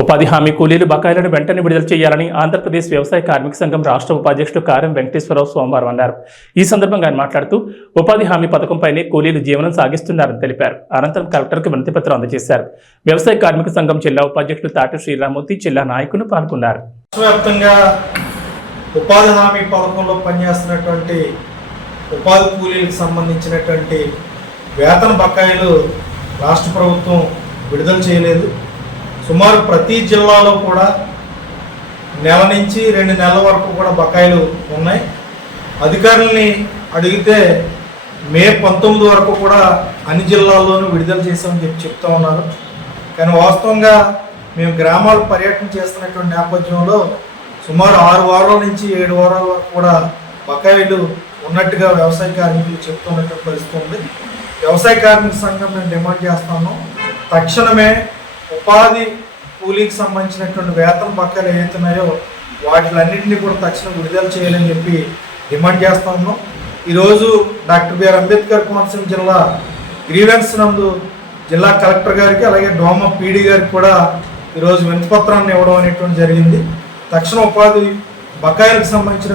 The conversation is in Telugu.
ఉపాధి హామీ కూలీలు బకాయిలను వెంటనే విడుదల చేయాలని ఆంధ్రప్రదేశ్ వ్యవసాయ కార్మిక సంఘం రాష్ట్ర ఉపాధ్యక్షుడు కారం వెంకటేశ్వరరావు సోమవారం అన్నారు. ఈ సందర్భంగా ఆయన మాట్లాడుతూ ఉపాధి హామీ పథకంపైనే కూలీలు జీవనం సాగిస్తున్నారని తెలిపారు. అనంతరం కలెక్టర్కు వినతిపత్రం అందజేశారు. వ్యవసాయ కార్మిక సంఘం జిల్లా ఉపాధ్యక్షుడు తాటి శ్రీరామూర్తి జిల్లా నాయకులు పాల్గొన్నారు. రాష్ట్రవ్యాప్తంగా ఉపాధి హామీ పథకంలో పనిచేస్తున్నటువంటి ఉపాధి కూలీలకు సంబంధించినటువంటి వేతన బకాయిలు రాష్ట్ర ప్రభుత్వం విడుదల చేయలేదు. సుమారు ప్రతి జిల్లాలో కూడా నెల నుంచి రెండు నెలల వరకు కూడా బకాయిలు ఉన్నాయి. అధికారుల్ని అడిగితే మే పంతొమ్మిది వరకు కూడా అన్ని జిల్లాల్లోనూ విడుదల చేసామని చెప్పి చెప్తా ఉన్నారు. కానీ వాస్తవంగా మేము గ్రామాలు పర్యటన చేస్తున్నటువంటి నేపథ్యంలో సుమారు ఆరు వారాల నుంచి ఏడు వారాల వరకు కూడా బకాయిలు ఉన్నట్టుగా వ్యవసాయ కార్మికులు చెప్తున్నటువంటి పరిస్థితి ఉంది. వ్యవసాయ కార్మిక సంఘం మేము డిమాండ్ చేస్తాము తక్షణమే ఉపాధి కూలీకి సంబంధించినటువంటి వేతన పక్కలు ఏవైతున్నాయో వాటిలన్నింటినీ కూడా తక్షణం విడుదల చేయాలని చెప్పి డిమాండ్ చేస్తా ఉన్నాం. ఈరోజు డాక్టర్ బిఆర్ అంబేద్కర్ కోనసీమ జిల్లా గ్రీవెన్స్ నందు జిల్లా కలెక్టర్ గారికి అలాగే డోమ పీడీ గారికి కూడా ఈరోజు వినతిపత్రాన్ని ఇవ్వడం అనేటువంటి జరిగింది. తక్షణ ఉపాధి బకాయిలకు సంబంధించిన